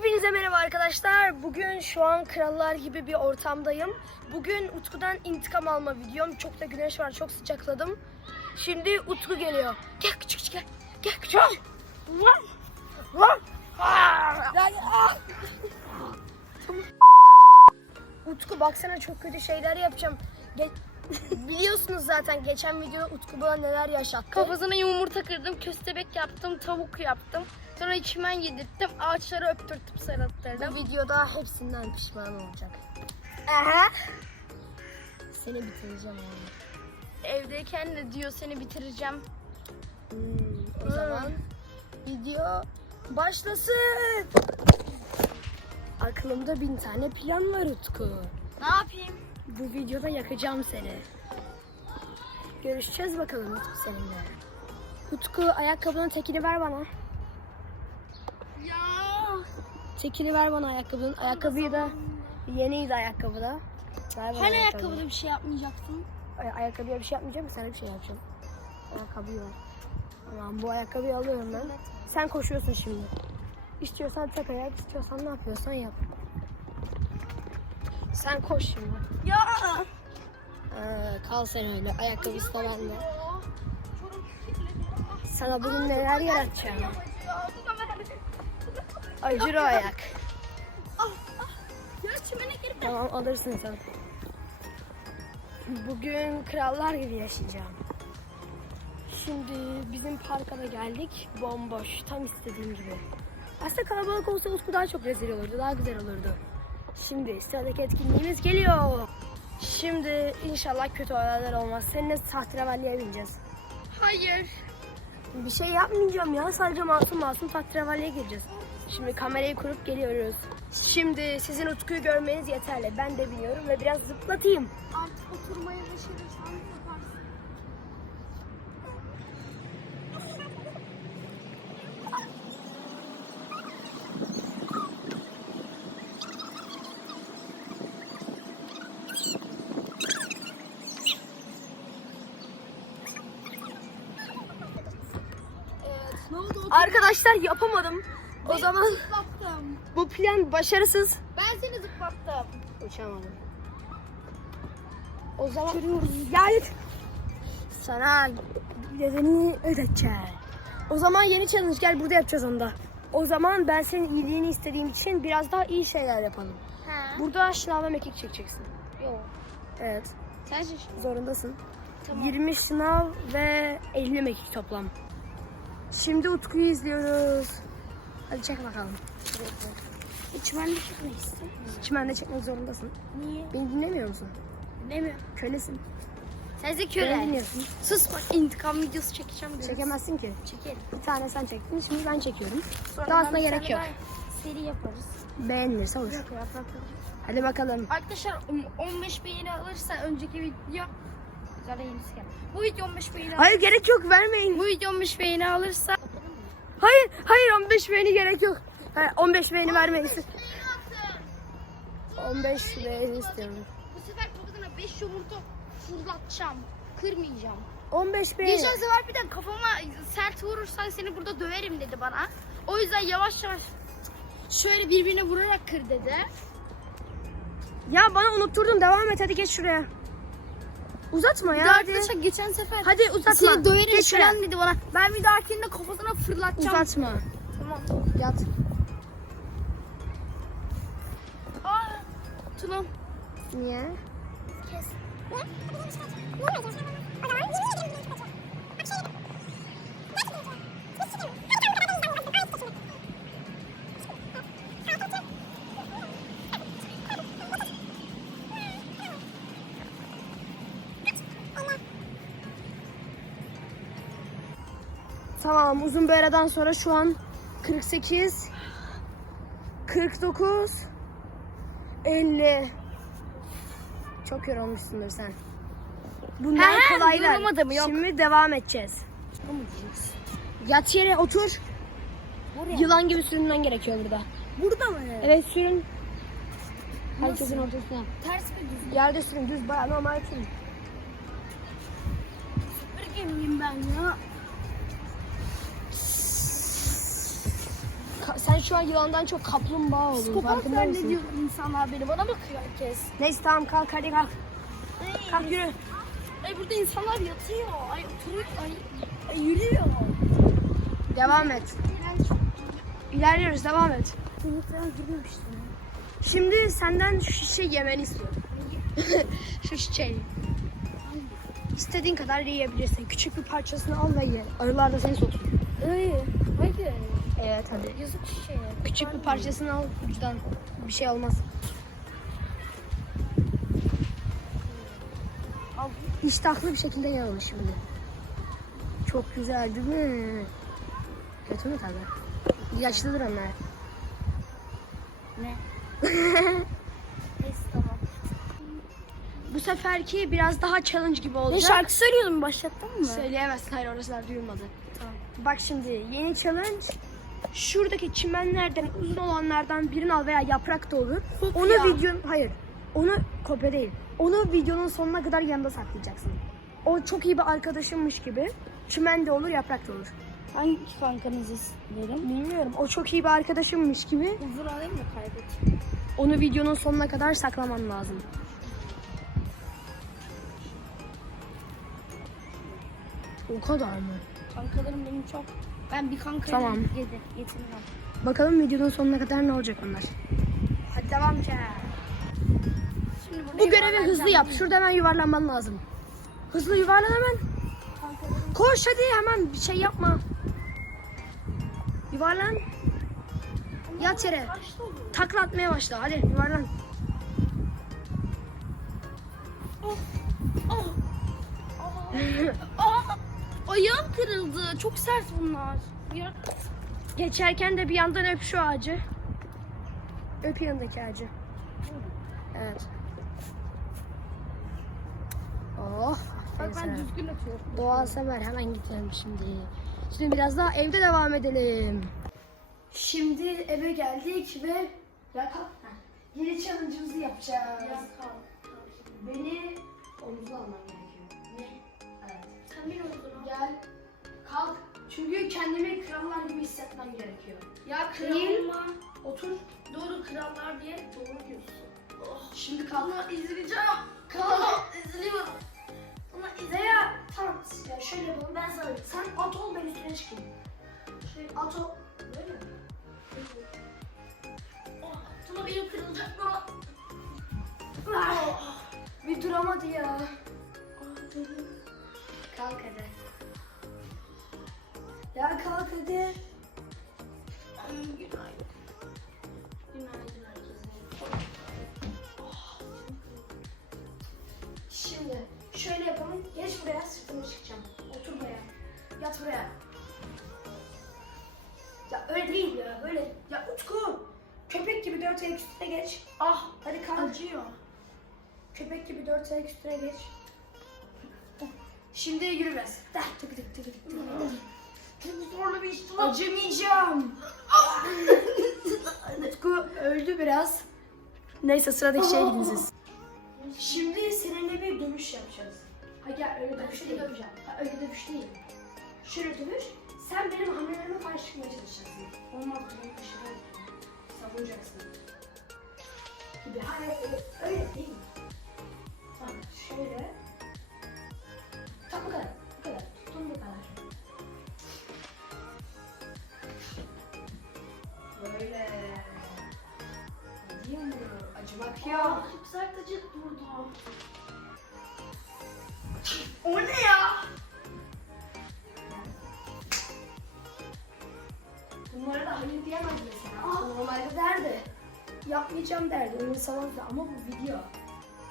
Hepinize merhaba arkadaşlar. Bugün şu an krallar gibi bir ortamdayım. Bugün Utku'dan intikam alma videom. Çok da güneş var, çok sıcakladım. Şimdi Utku geliyor. Gel küçük küçük gel. Gel küçük. küçük. Utku baksana çok kötü şeyler yapacağım. Ge- Biliyorsunuz zaten geçen videoda Utku bana neler yaşattı. Kafasına yumurta kırdım, köstebek yaptım, tavuk yaptım. Sonra içmen yedirttim, ağaçları öptürtüp sarılttırdım. Bu videoda hepsinden pişman olacak. Aha. Seni bitireceğim yani. Evdeyken de diyor seni bitireceğim. Hmm, o zaman video başlasın. Aklımda bin tane plan var Utku. Ne yapayım? Bu videoda yakacağım seni. Görüşeceğiz bakalım Utku seninle. Utku ayakkabının tekini ver bana. Ya. Tekini ver bana ayakkabının. Ayakkabıyı da yeniydi ayakkabıda. Ver bana Hani ayakkabıda bir şey yapmayacaksın? Ay- ayakkabıya bir şey yapmayacağım sana bir şey yapacağım. Ayakkabıyı ver. Tamam bu ayakkabıyı alıyorum ben. Sen koşuyorsun şimdi. İstiyorsan tek ayak, istiyorsan ne yapıyorsan yap. Sen koş şimdi. Ya. Ee, kal sen öyle. Ayakkabısı da bende. Sana bugün neler yaratacağım. Acır o ayak. Ya çimene girme. Tamam alırsın sen. Bugün krallar gibi yaşayacağım. Şimdi bizim parka da geldik. Bomboş. Tam istediğim gibi. Aslında kalabalık olsa Utku daha çok rezil olurdu. Daha güzel olurdu. Şimdi sıradaki etkinliğimiz geliyor. Şimdi inşallah kötü olaylar olmaz. Seninle tahterevalliye bineceğiz. Hayır. Bir şey yapmayacağım ya. Sadece masum masum tahterevalliye gireceğiz. Şimdi kamerayı kurup geliyoruz. Şimdi sizin Utku'yu görmeniz yeterli. Ben de biliyorum ve biraz zıplatayım. Artık oturmaya başarırsan Ne oldu? Arkadaşlar yapamadım. O zaman Zıplattım. bu plan başarısız. Ben seni zıplattım. Uçamadım. O zaman gel. Sana bedelini ödeteceğim. O zaman yeni challenge gel burada yapacağız onu da. O zaman ben senin iyiliğini istediğim için biraz daha iyi şeyler yapalım. He. Burada şınav ve mekik çekeceksin. Yok. Evet. Sen. Zorundasın. Tamam. 20 şınav ve 50 mekik toplam. Şimdi Utku'yu izliyoruz. Hadi çek bakalım. İçmen de çıkmak istedim. Çimende çekmek zorundasın. Niye? Beni dinlemiyor musun? Mi? Kölesin. Sense Beni köle. dinliyorsun. Sus bak intikam videosu çekeceğim. biraz. Çekemezsin ki. Çekelim. Bir tane sen çektin, şimdi ben çekiyorum. Sonra Daha aslında bir gerek tane yok. daha Seri yaparız. Beğenilirse olur. Hadi bakalım. Arkadaşlar um, 15 beğeni alırsa önceki video Yenisi. Bu video 15 beğeni alırsa Hayır gerek yok vermeyin. Bu video 15 beğeni alırsa Hayır hayır 15 beğeni gerek yok. Hayır, 15 beğeni vermeyin. 15 beğeni istiyorum. Bu sefer kapatına 5 yumurta fırlatacağım. Kırmayacağım. 15 beğeni. Geçen sefer bir de kafama sert vurursan seni burada döverim dedi bana. O yüzden yavaş yavaş şöyle birbirine vurarak kır dedi. Ya bana unutturdun devam et hadi geç şuraya. Uzatma Bir ya de hadi. arkadaşlar geçen sefer Hadi uzatma. seni döverim Geç şuraya. falan dedi bana. Ben bir dahakinde kafasına fırlatacağım. Uzatma. Tamam. Yat. Aa, Tunam. Niye? Kes. Tamam uzun bir aradan sonra şu an 48 49 50 Çok yorulmuşsundur sen. Bunlar He kolaylar. yorulmadım, yok. Şimdi devam edeceğiz. Yat yere otur. Yılan gibi sürünmen gerekiyor burada. Burada mı? Evet sürün. Herkesin ortasına. Ters mi düz? Yerde sürün düz bayağı normal sürün. Bir gemiyim ben ya. Sen şu an yılandan çok kaplumbağa oldun. Farkında Psikopatlar ne mısın? insanlar beni? Bana bakıyor herkes. Neyse tamam kalk hadi kalk. Kalk yürü. Ay burada insanlar yatıyor. Ay oturuyor. Ay, ay yürüyor. Devam et. İlerliyoruz devam et. Girmemiştim. Şimdi senden şu şişeyi yemeni istiyorum. şu şişeyi. İstediğin kadar yiyebilirsin. Küçük bir parçasını al ve ye. Arılar da seni sokuyor. Ay, hayır. Evet hadi. Yazık şişeye. Küçük bir parçasını al ucudan. Bir şey olmaz. Al. İştahlı bir şekilde onu şimdi. Çok güzel değil mi? Kötü mü tadı? İlaçlıdır onlar. Ne? Neyse tamam. Bu seferki biraz daha challenge gibi olacak. Ne şarkı söylüyordun başlattın mı? Söyleyemezsin. Hayır orasılar duyulmadı. Bak şimdi yeni challenge. Şuradaki çimenlerden uzun olanlardan birini al veya yaprak da olur. Kopya. Onu videonun hayır. Onu kopya değil. Onu videonun sonuna kadar yanında saklayacaksın. O çok iyi bir arkadaşınmış gibi. Çimen de olur, yaprak da olur. Hangi kankanızı verin? Bilmiyorum. O çok iyi bir arkadaşınmış gibi. Huzur alayım mı kaybet? Onu videonun sonuna kadar saklaman lazım. O kadar mı? Kankalarım benim çok. Ben bir kankayı Tamam. getirmem. Bakalım videonun sonuna kadar ne olacak onlar. Hadi devam ki. Bu görevi hızlı yap. Şurada hemen yuvarlanman lazım. Hızlı yuvarlan hemen. Kankalarım Koş hadi hemen bir şey yapma. Yuvarlan. Yat yere. Takla atmaya başla. Hadi yuvarlan. Oh. Oh. Ayağım kırıldı. Çok sert bunlar. Ya. Geçerken de bir yandan öp şu ağacı. Öp yanındaki ağacı. Evet. Oh. Bak ben düzgün atıyorum. Doğa sever. Hemen gidelim şimdi. Şimdi biraz daha evde devam edelim. Şimdi eve geldik ve ya kalk. Yeni challenge'ımızı yapacağız. Beni omuzuna alman gerekiyor. Ne? Evet. Sen oldun. Gel. Kalk. Çünkü kendimi krallar gibi hissetmem gerekiyor. Ya Değil. kralma. Otur. Doğru krallar diye doğru diyorsun. Oh. Şimdi kalk. Bunu izleyeceğim. Kalk. İzliyorum. Bunu izle. Veya tamam ya şöyle yapalım. Ben sana sen at ol ben üstüne çıkayım. Şöyle at ol. Böyle mi? Oh, Tuna benim kırılacak mı? Ah, Bir duramadı ya. Kalk hadi. Ya kalk hadi. Ay, Günaydın. Günaydın herkese. Şimdi şöyle yapalım. Geç buraya sırtıma çıkacağım. Otur buraya. Yat buraya. Ya öyle değil ya böyle. Ya Utku. Köpek gibi dört ayak üstüne geç. Ah hadi kalk. Acıyor. Köpek gibi dört ayak üstüne geç. Şimdi yürü biraz. Çok zorlu bir iş Tuna. Acımayacağım. Utku öldü biraz. Neyse sıradaki şeye gidin siz. Şimdi seninle bir dövüş yapacağız. Ha gel öyle dövüş değil. döveceğim. Ha, öyle dövüş değil. Şöyle dövüş. Sen benim hamlelerime karşı çıkmaya çalışacaksın. Olmaz benim kaşıma savunacaksın. Gibi. Hayır öyle, öyle değil. Tamam şöyle. Tamam bu kadar. Bu kadar. Tutun bu kadar. Böyle. Değil mi? Acımak Ya acı durdu. O ne ya? Bunlara da hayır diyemez mesela. Normalde derdi. Yapmayacağım derdi. Öyle salonda ama bu video.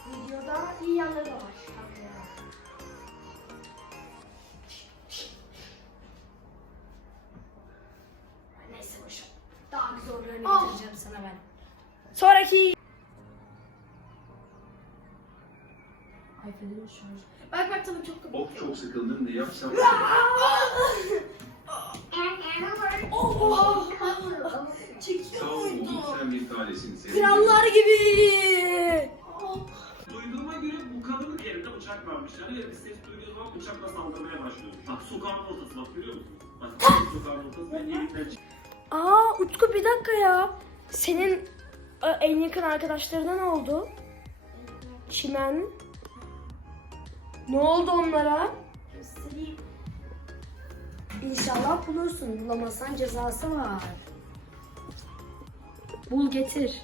Videoda iyi yanları da var. Güzel örneğini Ah. getireceğim sana ben. Sonraki iPad'in şarjı. Bak bak Tuna çok Of çok sıkıldım ne yapsam? Oh! Çekiyor muydu? Umut sen bir tanesin senin. Krallar gibi. Duyduğuma göre bu kadının elinde bıçak varmış. Yani bir ses duyduğu zaman bıçakla saldırmaya başlıyor. Bak sokağın ortası bak görüyor musun? Bak sokağın ortası ve elinden çık- Aa Utku bir dakika ya. Senin e, en yakın arkadaşlarına ne oldu? Çimen. Ne oldu onlara? Göstereyim. İnşallah bulursun. Bulamazsan cezası var. Bul getir.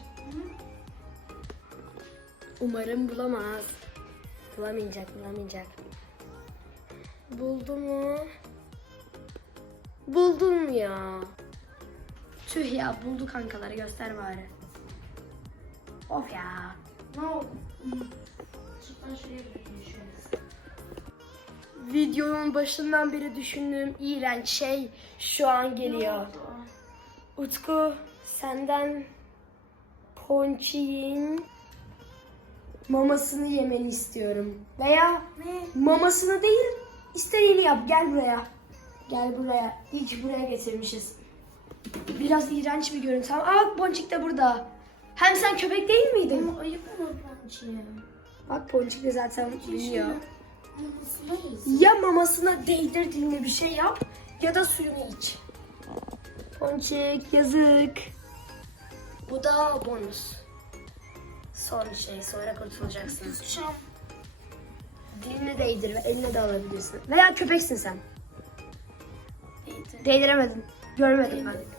Umarım bulamaz. Bulamayacak, bulamayacak. Buldu mu? Buldum ya. Tüh ya buldu kankaları göster bari. Of ya. Ne oldu? Şuradan şuraya. Videonun başından beri düşündüğüm iğrenç şey şu an geliyor. Utku senden Ponçik'in mamasını yemeni istiyorum. Veya Ne? mamasını değil istediğini yap gel buraya. Gel buraya. Ki buraya getirmişiz. Biraz iğrenç bir görüntü ama aa Ponçik de burada. Hem sen köpek değil miydin? Ama ayıp olur bence. Bak Ponçik de zaten biliyor. Ya mamasına değdirdiğinde bir şey yap ya da suyunu iç. Ponçik yazık. Bu da bonus. Son şey sonra kurtulacaksın. Kusacağım. Diline değdir ve eline de alabilirsin. Veya köpeksin sen. Değdiremedin. Görmedim ben.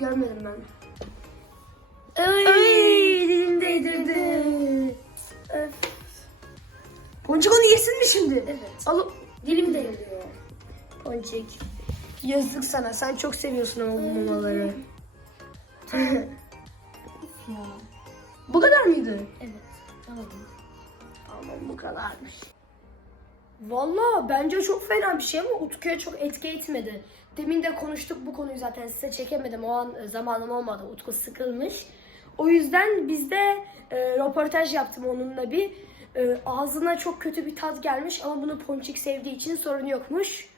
Görmedim ben. Ay. Dilini değdirdi. Öf. Ponçik onu yesin mi şimdi? Evet. Al. Dilim de yanıyor. Ponçik. Yazık sana. Sen çok seviyorsun ama bu mamaları. Bu kadar mıydı? Evet. Tamam. Tamam bu kadarmış. Valla bence çok fena bir şey ama Utku'ya çok etki etmedi. Demin de konuştuk bu konuyu zaten size çekemedim. O an e, zamanım olmadı. Utku sıkılmış. O yüzden biz de e, röportaj yaptım onunla bir. E, ağzına çok kötü bir tat gelmiş ama bunu Ponçik sevdiği için sorun yokmuş.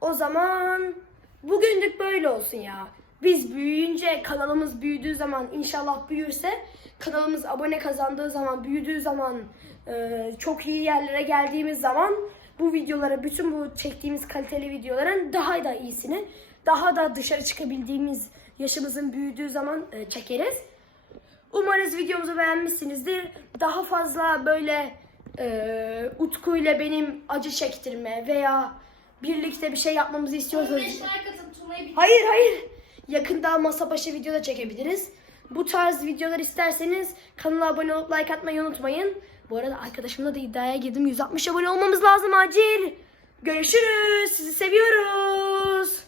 O zaman bugünlük böyle olsun ya. Biz büyüyünce kanalımız büyüdüğü zaman inşallah büyürse kanalımız abone kazandığı zaman büyüdüğü zaman e, çok iyi yerlere geldiğimiz zaman bu videolara bütün bu çektiğimiz kaliteli videoların daha da iyisini daha da dışarı çıkabildiğimiz yaşımızın büyüdüğü zaman e, çekeriz. Umarız videomuzu beğenmişsinizdir. Daha fazla böyle e, Utku ile benim acı çektirme veya birlikte bir şey yapmamızı istiyorsanız... 15 like atın Tuna'yı bir Hayır hayır. Yakında masa başı video da çekebiliriz. Bu tarz videolar isterseniz kanala abone olup like atmayı unutmayın. Bu arada arkadaşımla da iddiaya girdim. 160 abone olmamız lazım acil. Görüşürüz. Sizi seviyoruz.